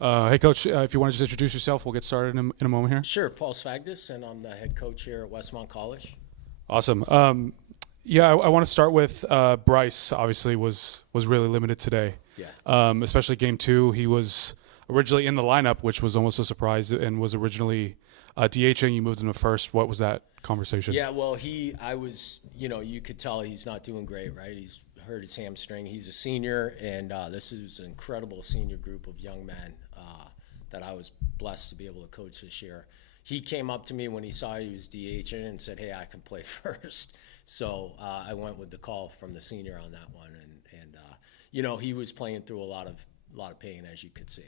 Hey, Coach, if you want to just introduce yourself, we'll get started in a moment here. Sure, Paul Svagdis, and I'm the head coach here at Westmont College. Awesome. I want to start with Bryce. Obviously, was really limited today. Yeah. Especially game two. He was originally in the lineup, which was almost a surprise, and was originally DHing. You moved him to first. What was that conversation? Yeah, well, you could tell he's not doing great, right? He's hurt his hamstring. He's a senior, and this is an incredible senior group of young men that I was blessed to be able to coach this year. He came up to me when he saw he was DHing and said, "Hey, I can play first." So I went with the call from the senior on that one, and he was playing through a lot of pain, as you could see,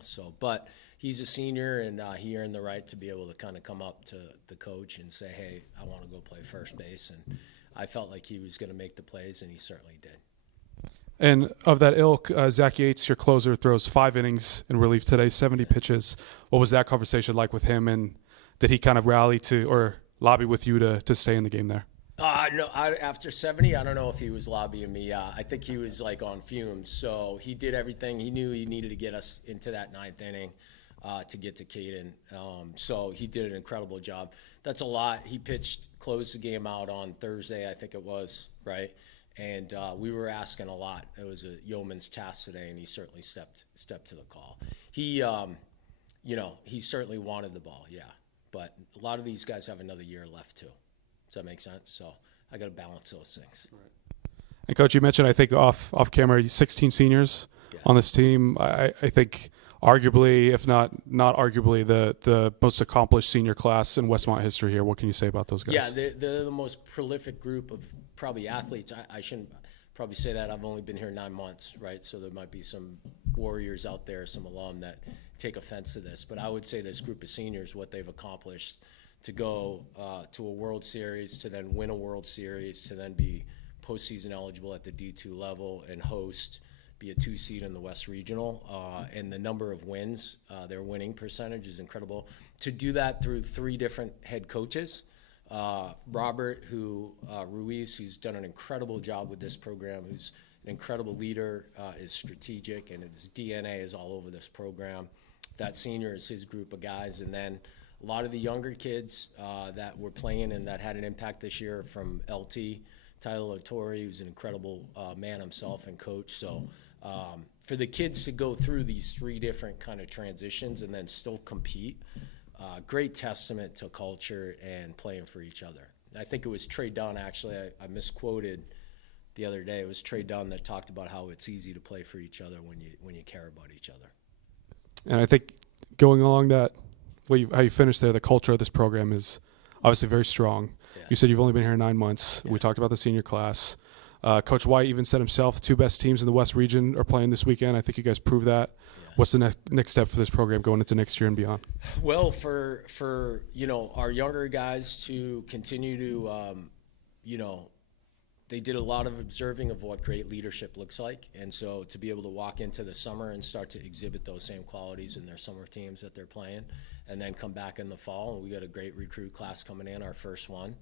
So, but he's a senior, and he earned the right to be able to kind of come up to the coach and say, "Hey, I want to go play first base," and I felt like he was going to make the plays, and he certainly did. And of that ilk, Zach Yates, your closer, throws 5 innings in relief today, 70 pitches. What was that conversation like with him, and did he kind of rally to or lobby with you to stay in the game there? No, after 70, I don't know if he was lobbying me. I think he was like on fumes. So he did everything. He knew he needed to get us into that 9th inning to get to Caden. So he did an incredible job. That's a lot. He closed the game out on Thursday, I think it was, right? And we were asking a lot. It was a yeoman's task today, and he certainly stepped to the call. He certainly wanted the ball, yeah. But a lot of these guys have another year left too. Does that make sense? So I got to balance those things. Right. And Coach, you mentioned, I think off camera, 16 seniors on this team. I think arguably, if not arguably, the most accomplished senior class in Westmont history here. What can you say about those guys? Yeah, they're the most prolific group of probably athletes. I shouldn't probably say that. I've only been here 9 months, right? So there might be some warriors out there, some alum that take offense to this. But I would say this group of seniors, what they've accomplished to go to a World Series, to then win a World Series, to then be postseason eligible at the D2 level and be a 2 seed in the West Regional, and the number of wins, their winning percentage is incredible. To do that through 3 different head coaches, Robert Ruiz, who's done an incredible job with this program, who's an incredible leader, is strategic, and his DNA is all over this program. That senior is his group of guys, and then a lot of the younger kids that were playing and that had an impact this year, from LT, Tyler Latorre, who's an incredible man himself and coach. So for the kids to go through these 3 different kind of transitions and then still compete, great testament to culture and playing for each other. I think it was Trey Dunn, actually. I misquoted the other day. It was Trey Dunn that talked about how it's easy to play for each other when you care about each other. And I think going along that, how you finished there, the culture of this program is obviously very strong. Yeah. You said you've only been here 9 months. Yeah. We talked about the senior class. Coach White even said himself, the 2 best teams in the West region are playing this weekend. I think you guys proved that. Yeah. What's the next step for this program going into next year and beyond? Well, for our younger guys to continue to, they did a lot of observing of what great leadership looks like. And so to be able to walk into the summer and start to exhibit those same qualities in their summer teams that they're playing, and then come back in the fall. And we got a great recruit class coming in, our first one.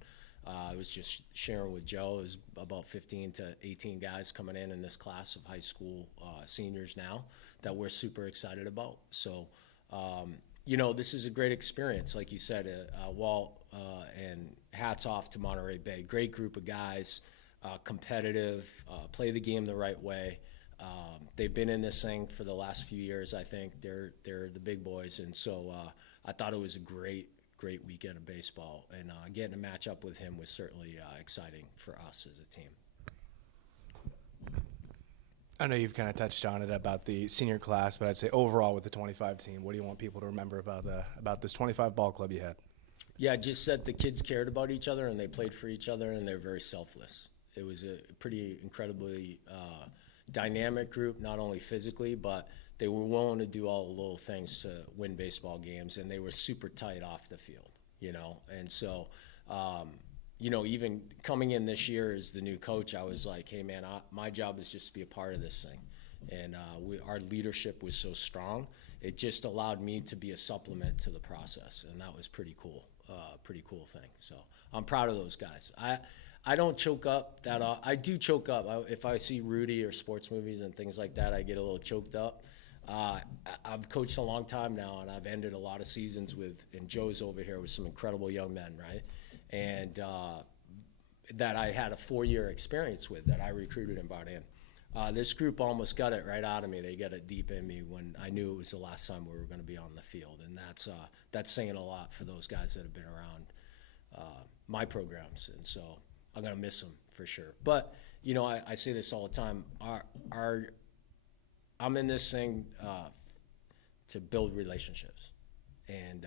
I was just sharing with Joe, it was about 15 to 18 guys coming in this class of high school seniors now that we're super excited about. So, this is a great experience. Like you said, Walt, and hats off to Monterey Bay. Great group of guys. Competitive, play the game the right way. They've been in this thing for the last few years. I think they're the big boys, and so I thought it was a great weekend of baseball, and getting to match up with him was certainly exciting for us as a team. I know you've kind of touched on it about the senior class, but I'd say overall with the 25 team, what do you want people to remember about this 25 ball club you had? Yeah, just that the kids cared about each other and they played for each other, and they're very selfless. It was a pretty incredibly dynamic group, not only physically, but they were willing to do all the little things to win baseball games, and they were super tight off the field, And so, even coming in this year as the new coach, I was like, hey, man, my job is just to be a part of this thing. And our leadership was so strong, it just allowed me to be a supplement to the process, and that was pretty cool thing. So I'm proud of those guys. I don't choke up that often. I do choke up. If I see Rudy or sports movies and things like that, I get a little choked up. I've coached a long time now, and I've ended a lot of seasons with, and Joe's over here with some incredible young men, right? And that I had a 4-year experience with, that I recruited and brought in. This group almost got it right out of me. They got it deep in me when I knew it was the last time we were going to be on the field, and that's saying a lot for those guys that have been around my programs, and so I'm going to miss them for sure. But you know, I say this all the time. I'm in this thing to build relationships, and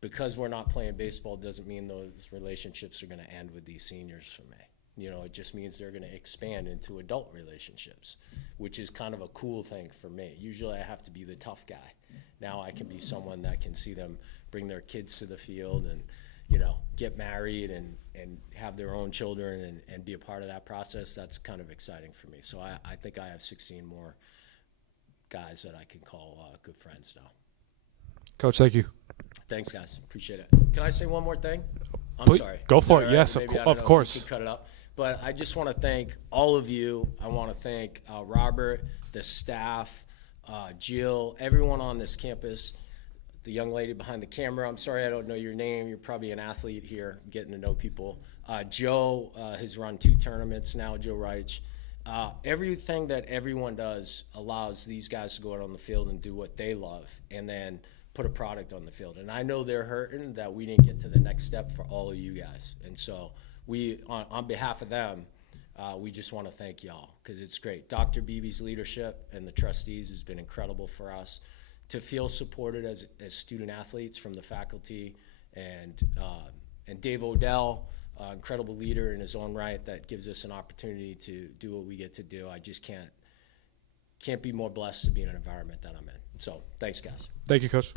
because we're not playing baseball doesn't mean those relationships are going to end with these seniors for me. You know, it just means they're going to expand into adult relationships, which is kind of a cool thing for me. Usually I have to be the tough guy. Now I can be someone that can see them bring their kids to the field and, you know, get married and have their own children and be a part of that process. That's kind of exciting for me. So I think I have 16 more guys that I can call good friends now. Coach, thank you. Thanks, guys. Appreciate it. Can I say one more thing? I'm Please, sorry. go for it. All right. Yes, Maybe, I don't of know if course. you could cut it up. But I just want to thank all of you. I want to thank Robert, the staff, Jill, everyone on this campus, the young lady behind the camera. I'm sorry I don't know your name. You're probably an athlete here, getting to know people. Joe has run 2 tournaments now, Joe Reich. Everything that everyone does allows these guys to go out on the field and do what they love and then put a product on the field. And I know they're hurting that we didn't get to the next step for all of you guys. And so we, on behalf of them, we just want to thank y'all because it's great. Dr. Beebe's leadership and the trustees has been incredible for us to feel supported as student athletes from the faculty, and Dave Odell, incredible leader in his own right that gives us an opportunity to do what we get to do. I just can't be more blessed to be in an environment that I'm in. So thanks, guys. Thank you, Coach.